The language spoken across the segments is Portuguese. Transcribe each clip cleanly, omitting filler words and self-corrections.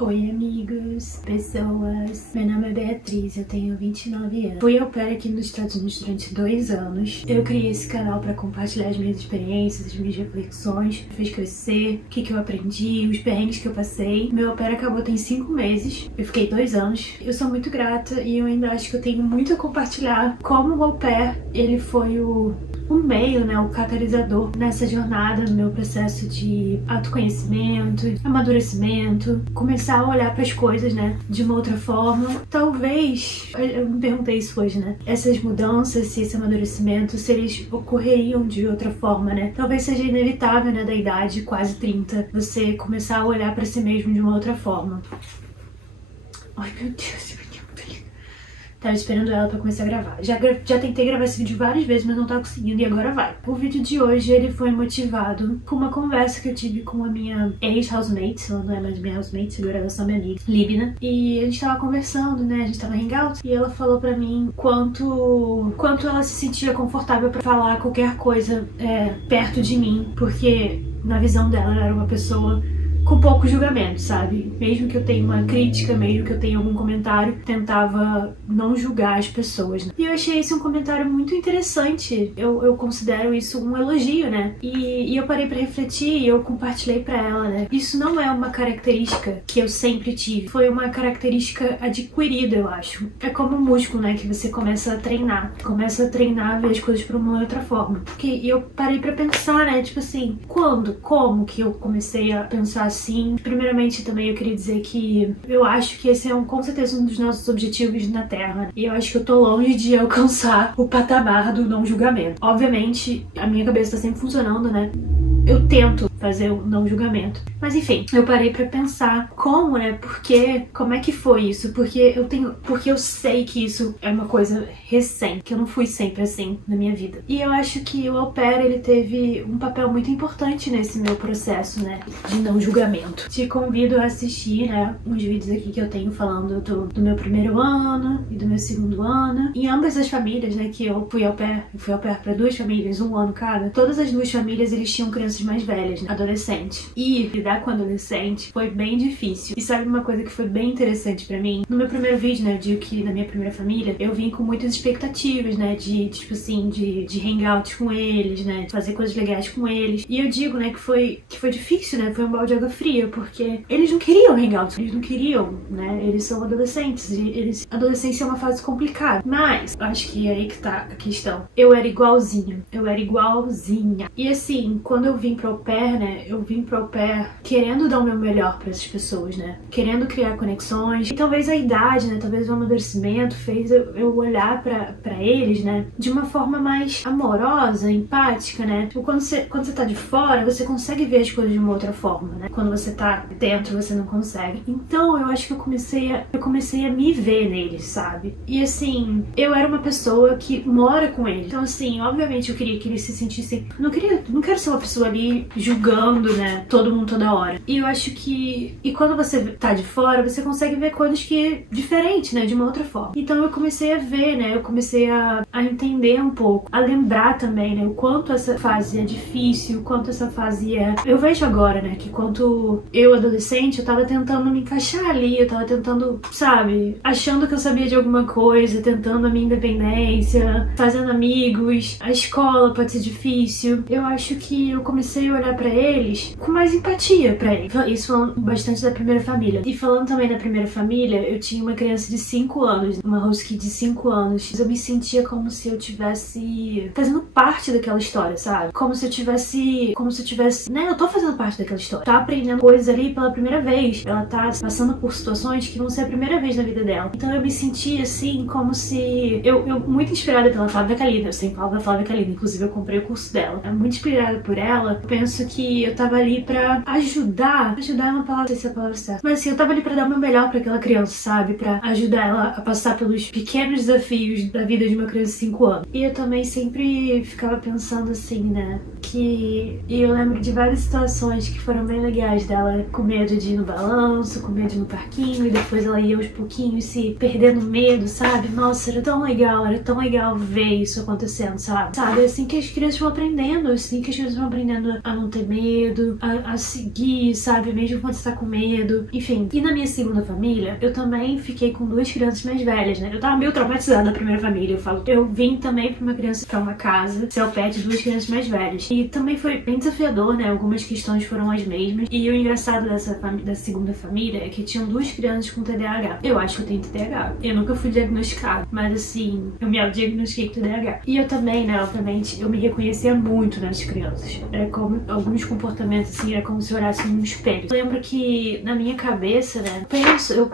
Oi amigos, pessoas, meu nome é Beatriz, eu tenho 29 anos. Fui au pair aqui nos Estados Unidos durante 2 anos. Eu criei esse canal pra compartilhar as minhas experiências, as minhas reflexões, me fez crescer, o que eu aprendi, os perrengues que eu passei. Meu au pair acabou tem 5 meses, eu fiquei 2 anos. Eu sou muito grata e eu ainda acho que eu tenho muito a compartilhar. Como o au pair, ele foi o meio, né, o catalisador nessa jornada, no meu processo de autoconhecimento, amadurecimento, começar a olhar para as coisas, né, de uma outra forma. Talvez, eu me perguntei isso hoje, né, essas mudanças, se esse amadurecimento, se eles ocorreriam de outra forma, né, talvez seja inevitável, né, da idade quase 30, você começar a olhar para si mesmo de uma outra forma. Ai, meu Deus, tava esperando ela pra começar a gravar. Já tentei gravar esse vídeo várias vezes, mas não tava conseguindo e agora vai. O vídeo de hoje, ele foi motivado por uma conversa que eu tive com a minha ex-housemate. Ela não é mais minha housemate, agora ela é só minha amiga, Libna. E a gente tava conversando, né? A gente tava hangout e ela falou pra mim quanto ela se sentia confortável pra falar qualquer coisa perto de mim. Porque, na visão dela, ela era uma pessoa com pouco julgamento, sabe? Mesmo que eu tenha uma crítica, mesmo que eu tenha algum comentário, tentava não julgar as pessoas, né? E eu achei esse um comentário muito interessante. Eu considero isso um elogio, né? E eu parei pra refletir e eu compartilhei pra ela, né? Isso não é uma característica que eu sempre tive. Foi uma característica adquirida, eu acho. É como um músculo, né? Que você começa a treinar. Começa a treinar, a ver as coisas por uma outra forma. E eu parei pra pensar, né? Tipo assim, como que eu comecei a pensar assim? Primeiramente também eu queria dizer que eu acho que esse é com certeza um dos nossos objetivos na Terra. E eu acho que eu tô longe de alcançar o patamar do não julgamento. Obviamente, a minha cabeça tá sempre funcionando, né? Eu tento fazer o não julgamento. Mas enfim, eu parei pra pensar como, né? Como é que foi isso? Porque eu sei que isso é uma coisa recente, que eu não fui sempre assim na minha vida. E eu acho que o au pair, ele teve um papel muito importante nesse meu processo, né? De não julgamento. Te convido a assistir, né? Uns vídeos aqui que eu tenho falando do meu primeiro ano e do meu segundo ano. Em ambas as famílias, né? Que eu fui au pair pra 2 famílias, 1 ano cada. Todas as 2 famílias, eles tinham crianças mais velhas, né? Adolescente. E lidar com adolescente foi bem difícil. E sabe uma coisa que foi bem interessante pra mim? No meu primeiro vídeo, né, eu digo que na minha primeira família, eu vim com muitas expectativas, né, tipo assim, de hangout com eles, né, de fazer coisas legais com eles. E eu digo, né, que foi difícil, né, foi um balde de água fria, porque eles não queriam hangout, eles não queriam, né, eles são adolescentes, e adolescência é uma fase complicada. Mas, acho que é aí que tá a questão. Eu era igualzinha. E assim, quando eu vim pro au pair, né, eu vim pro au pair querendo dar o meu melhor pra essas pessoas, né? Querendo criar conexões. E talvez a idade, né? Talvez o amadurecimento fez eu olhar pra eles, né? De uma forma mais amorosa, empática, né? Tipo, quando você tá de fora, você consegue ver as coisas de uma outra forma, né? Quando você tá dentro, você não consegue. Então, eu acho que eu comecei a me ver neles, sabe? E assim, eu era uma pessoa que mora com eles. Então, assim, obviamente eu queria que eles se sentissem... Não quero ser uma pessoa ali julgando, né, todo mundo toda hora. E eu acho que... E quando você tá de fora, você consegue ver coisas que... diferentes, né, de uma outra forma. Então eu comecei a ver, né, eu comecei a entender um pouco, a lembrar também, né, o quanto essa fase é difícil, o quanto essa fase é... Eu vejo agora, né, que quanto eu, adolescente, eu tava tentando me encaixar ali, eu tava tentando, sabe, achando que eu sabia de alguma coisa, tentando a minha independência, fazendo amigos, a escola pode ser difícil. Eu acho que eu comecei a olhar pra eles com mais empatia pra eles. Isso falando bastante da primeira família. E falando também da primeira família, eu tinha uma criança de 5 anos, uma husky de 5 anos. Eu me sentia como se eu tivesse fazendo parte daquela história, sabe? Como se eu tivesse, né, eu tô fazendo parte daquela história. Tá aprendendo coisas ali pela primeira vez. Ela tá passando por situações que vão ser a primeira vez na vida dela. Então eu me sentia assim, como se... Eu muito inspirada pela Flávia Kalina. Eu sempre falo da Flávia Kalina, inclusive eu comprei o curso dela. É muito inspirada por ela. Eu penso que eu tava ali pra ajudar é uma palavra, não sei se é a palavra certa, mas assim, eu tava ali pra dar o meu melhor pra aquela criança, sabe? Pra ajudar ela a passar pelos pequenos desafios da vida de uma criança de 5 anos. E eu também sempre ficava pensando assim, né, E eu lembro de várias situações que foram bem legais dela, com medo de ir no balanço, com medo de ir no parquinho, e depois ela ia aos pouquinhos se perdendo medo, sabe? Nossa, era tão legal ver isso acontecendo, sabe? Sabe, assim que as crianças vão aprendendo, assim que as crianças vão aprendendo a não ter medo, medo, a seguir, sabe? Mesmo quando você tá com medo. Enfim. E na minha segunda família, eu também fiquei com 2 crianças mais velhas, né? Eu tava meio traumatizada na primeira família, eu falo. Eu vim também pra uma casa, ser o pet de 2 crianças mais velhas. E também foi bem desafiador, né? Algumas questões foram as mesmas. E o engraçado da segunda família é que tinham 2 crianças com TDAH. Eu acho que eu tenho TDAH. Eu nunca fui diagnosticada, mas assim, eu me auto-diagnostiquei com TDAH. E eu também, né, obviamente, eu me reconhecia muito nas crianças. Era como alguns comportamentos, assim, era como se eu olhasse num espelho. Eu lembro que na minha cabeça, né,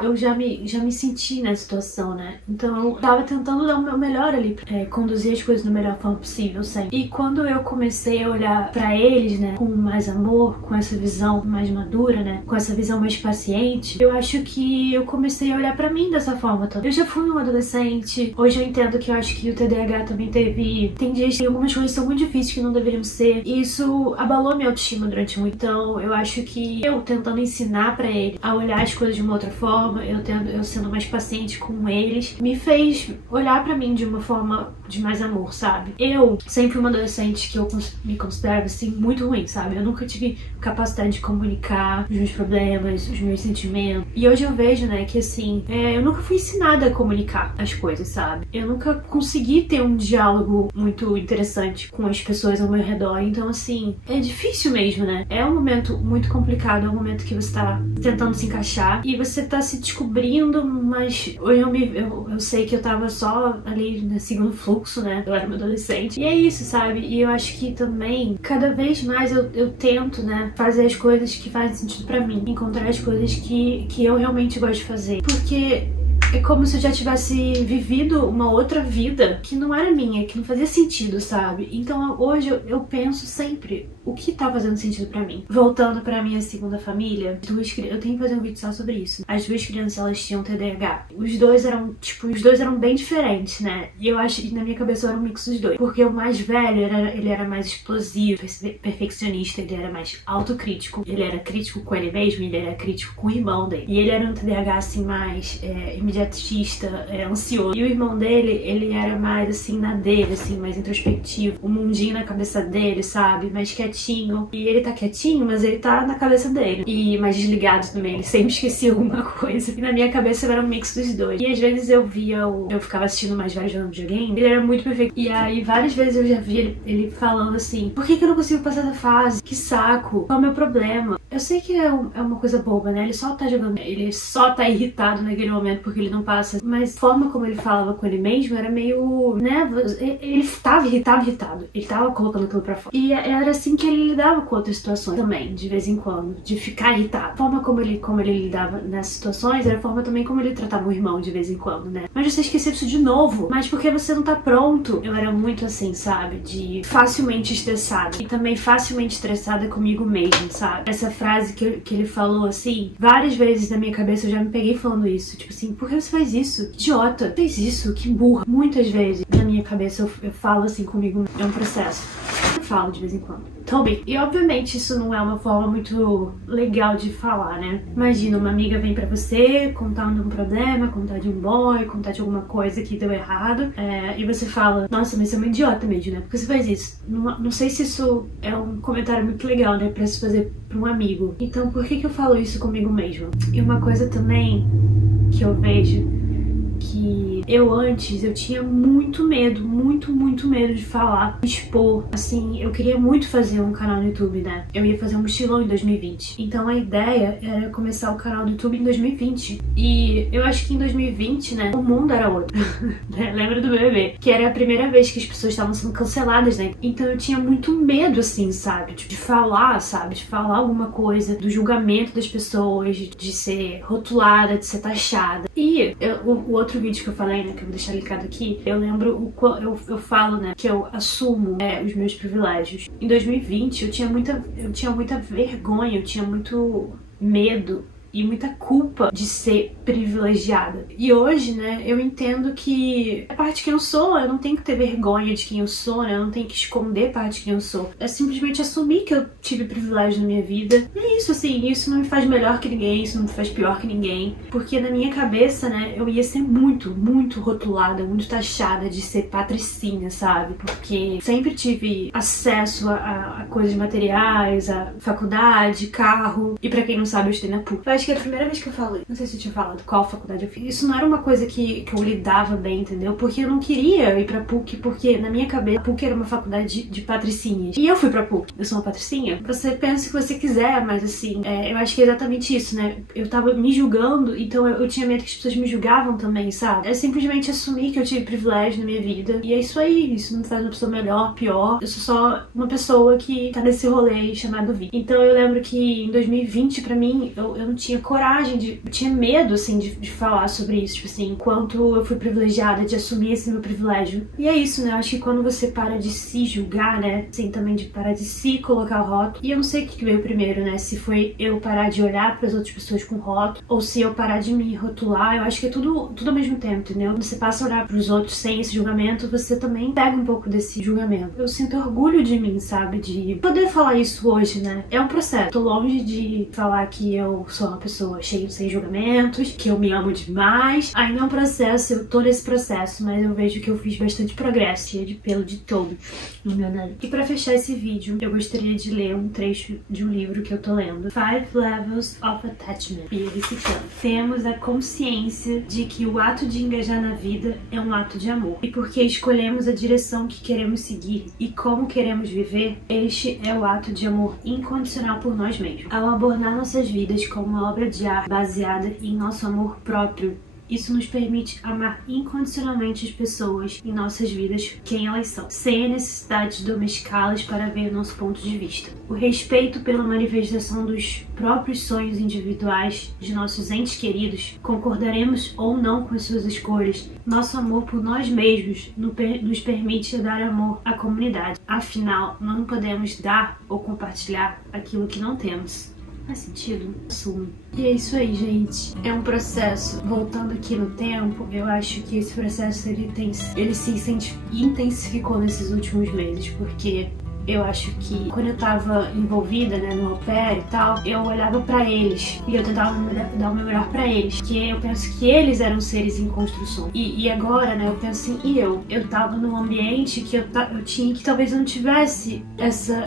eu já me senti nessa situação, né? Então eu tava tentando dar o meu melhor ali, conduzir as coisas da melhor forma possível, sempre. E quando eu comecei a olhar pra eles, né, com mais amor, com essa visão mais madura, né, com essa visão mais paciente, eu acho que eu comecei a olhar pra mim dessa forma também. Eu já fui uma adolescente, hoje eu entendo que eu acho que o TDAH também tem dias que algumas coisas são muito difíceis que não deveriam ser, e isso abalou minha autoestima durante muito. Então eu acho que eu tentando ensinar pra ele a olhar as coisas de uma outra forma, eu sendo mais paciente com eles, me fez olhar pra mim de uma forma de mais amor, sabe? Eu sempre fui uma adolescente que eu me considerava assim muito ruim, sabe? Eu nunca tive capacidade de comunicar os meus problemas, os meus sentimentos. E hoje eu vejo, né, que assim, eu nunca fui ensinada a comunicar as coisas, sabe? Eu nunca consegui ter um diálogo muito interessante com as pessoas ao meu redor. Então, assim, é difícil mesmo, né? É um momento muito complicado, é um momento que você tá tentando se encaixar e você tá se descobrindo, mas eu sei que eu tava só ali no segundo fluxo, né? Eu era uma adolescente. E é isso, sabe? E eu acho que também, cada vez mais eu tento, né, fazer as coisas que fazem sentido pra mim. Encontrar as coisas que eu realmente gosto de fazer. Porque é como se eu já tivesse vivido uma outra vida que não era minha, que não fazia sentido, sabe? Então hoje eu penso sempre o que tá fazendo sentido pra mim. Voltando pra minha segunda família, eu tenho que fazer um vídeo só sobre isso. As 2 crianças, elas tinham TDAH. Os dois eram bem diferentes, né? E eu acho que na minha cabeça era um mix dos dois. Porque o mais velho, ele era mais explosivo, perfeccionista, ele era mais autocrítico. Ele era crítico com ele mesmo, ele era crítico com o irmão dele. E ele era um TDAH, assim, mais imediatista, ansioso. E o irmão dele, ele era mais, assim, na dele, assim, mais introspectivo. O mundinho na cabeça dele, sabe? Mais quietinho. E ele tá quietinho, mas ele tá na cabeça dele. E mais desligado também, ele sempre esquecia alguma coisa. E na minha cabeça era um mix dos dois. E às vezes eu ficava assistindo mais velho jogando videogame, ele era muito perfeito. E aí várias vezes eu já vi ele falando assim: por que eu não consigo passar da fase? Que saco, qual é o meu problema? Eu sei que é uma coisa boba, né? Ele só tá jogando, ele só tá irritado naquele momento porque ele não passa. Mas a forma como ele falava com ele mesmo era meio, né? Ele tava irritado. Ele tava colocando aquilo pra fora. E era assim que ele lidava com outras situações também, de vez em quando, de ficar irritado. A forma como ele lidava nessas situações era a forma também como ele tratava o irmão de vez em quando, né? Mas você esqueceu isso de novo, mas porque você não tá pronto. Eu era muito assim, sabe? De facilmente estressada. E também facilmente estressada comigo mesmo, sabe? Essa frase que ele falou, assim, várias vezes na minha cabeça eu já me peguei falando isso. Tipo assim, por que você faz isso? Idiota, fez isso, que burra. Muitas vezes na minha cabeça eu falo assim comigo, é um processo. Eu falo de vez em quando. Toby. E obviamente isso não é uma forma muito legal de falar, né? Imagina, uma amiga vem pra você contando um problema, contar de um boy, contar de alguma coisa que deu errado, e você fala: nossa, mas você é uma idiota mesmo, né? Por que você faz isso? Não sei se isso é um comentário muito legal, né? Pra se fazer pra um amigo. Então por que eu falo isso comigo mesmo? E uma coisa também que eu vejo, que eu tinha muito medo de falar, de expor. Assim, eu queria muito fazer um canal no YouTube, né? Eu ia fazer um mochilão em 2020. Então a ideia era começar o canal do YouTube em 2020. E eu acho que em 2020, né, o mundo era outro. Lembra do BBB? Que era a primeira vez que as pessoas estavam sendo canceladas, né? Então eu tinha muito medo, assim, sabe? De falar, sabe? De falar alguma coisa, do julgamento das pessoas, de ser rotulada, de ser taxada. E o outro vídeo que eu falei, né, que eu vou deixar linkado aqui, eu lembro eu falo, né, que eu assumo os meus privilégios. Em 2020 eu tinha muita vergonha, eu tinha muito medo e muita culpa de ser privilegiada. E hoje, né, eu entendo que a parte de quem eu sou, eu não tenho que ter vergonha de quem eu sou, né, eu não tenho que esconder parte de quem eu sou. É simplesmente assumir que eu tive privilégio na minha vida. E é isso, assim, isso não me faz melhor que ninguém, isso não me faz pior que ninguém. Porque na minha cabeça, né, eu ia ser muito rotulada, muito taxada de ser patricinha, sabe? Porque sempre tive acesso a coisas materiais, a faculdade, carro. E pra quem não sabe, eu estudei na PUC. Eu acho que é a primeira vez que eu falei, não sei se eu tinha falado qual faculdade eu fiz. Isso não era uma coisa que eu lidava bem, entendeu? Porque eu não queria ir pra PUC, porque na minha cabeça a PUC era uma faculdade de patricinhas. E eu fui pra PUC. Eu sou uma patricinha. Você pensa o que você quiser, mas assim, eu acho que é exatamente isso, né? Eu tava me julgando, então eu tinha medo que as pessoas me julgavam também, sabe? É simplesmente assumir que eu tive privilégio na minha vida. E é isso aí. Isso não me faz uma pessoa melhor, pior. Eu sou só uma pessoa que tá nesse rolê chamado vida. Então eu lembro que em 2020, pra mim, eu não tinha coragem eu tinha medo, assim, de falar sobre isso. Tipo assim, quanto eu fui privilegiada, de assumir esse meu privilégio. E é isso, né? Eu acho que quando você para de se julgar, né? Assim, também de parar de se colocar rótulo. E eu não sei o que veio primeiro, né? Se foi eu parar de olhar pras outras pessoas com rótulo, ou se eu parar de me rotular. Eu acho que é tudo ao mesmo tempo, entendeu? Você passa a olhar pros outros sem esse julgamento, você também pega um pouco desse julgamento. Eu sinto orgulho de mim, sabe? De poder falar isso hoje, né? É um processo. Tô longe de falar que eu sou uma pessoa cheia sem julgamentos, que eu me amo demais. Ainda é um processo, eu tô nesse processo, mas eu vejo que eu fiz bastante progresso, cheia de pelo de todo no meu nariz. E pra fechar esse vídeo, eu gostaria de ler um trecho de um livro que eu tô lendo, 5 Levels of Attachment. E ele citando: temos a consciência de que o ato de engajar na vida é um ato de amor. E porque escolhemos a direção que queremos seguir e como queremos viver, este é o ato de amor incondicional por nós mesmos. Ao abordar nossas vidas como uma obra de arte baseada em nosso amor próprio, isso nos permite amar incondicionalmente as pessoas em nossas vidas, quem elas são, sem a necessidade de domesticá-las para ver o nosso ponto de vista. O respeito pela manifestação dos próprios sonhos individuais de nossos entes queridos, concordaremos ou não com as suas escolhas, nosso amor por nós mesmos nos permite dar amor à comunidade. Afinal, não podemos dar ou compartilhar aquilo que não temos. Faz sentido? Assumo. E é isso aí, gente. É um processo. Voltando aqui no tempo, eu acho que esse processo ele se intensificou nesses últimos meses, porque eu acho que quando eu tava envolvida, né, no au pair e tal, eu olhava pra eles e eu tentava dar o meu melhor pra eles, porque eu penso que eles eram seres em construção. E agora, né, eu penso assim, e eu tava num ambiente que eu tinha que talvez eu não tivesse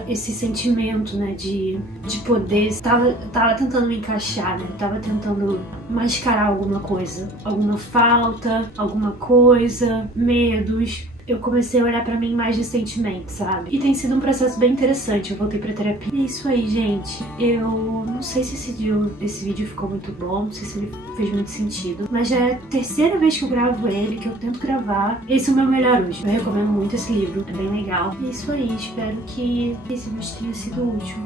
esse sentimento, né, de poder. Tava tentando me encaixar, né, tava tentando mascarar alguma coisa, alguma falta, alguma coisa, medos. Eu comecei a olhar pra mim mais recentemente, sabe? E tem sido um processo bem interessante, eu voltei pra terapia. E é isso aí, gente. Eu não sei se esse vídeo ficou muito bom, não sei se ele fez muito sentido, mas já é a terceira vez que eu gravo ele, que eu tento gravar. Esse é o meu melhor hoje. Eu recomendo muito esse livro, é bem legal. E é isso aí, espero que esse vídeo tenha sido útil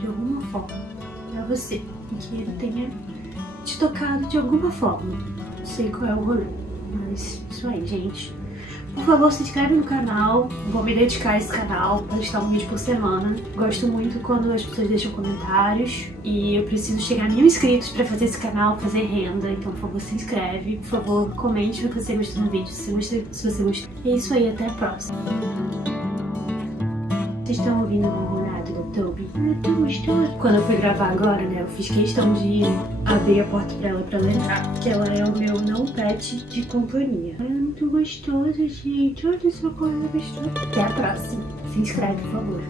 de alguma forma pra você, e que ele tenha te tocado de alguma forma. Não sei qual é o rolê, mas isso aí, gente. Por favor, se inscreve no canal, vou me dedicar a esse canal, postar um vídeo por semana. Gosto muito quando as pessoas deixam comentários e eu preciso chegar a 1000 inscritos pra fazer esse canal, fazer renda. Então, por favor, se inscreve, por favor, comente o que você gostou do vídeo, se você gostou. É isso aí, até a próxima. Vocês estão ouvindo o ronronado da Toby? É tão gostoso. Quando eu fui gravar agora, né, eu fiz questão de abrir a porta pra ela pra ela entrar, que ela é o meu não pet de companhia. É muito gostoso, gente. Olha só como ela é gostosa. Até a próxima. Se inscreve, por favor.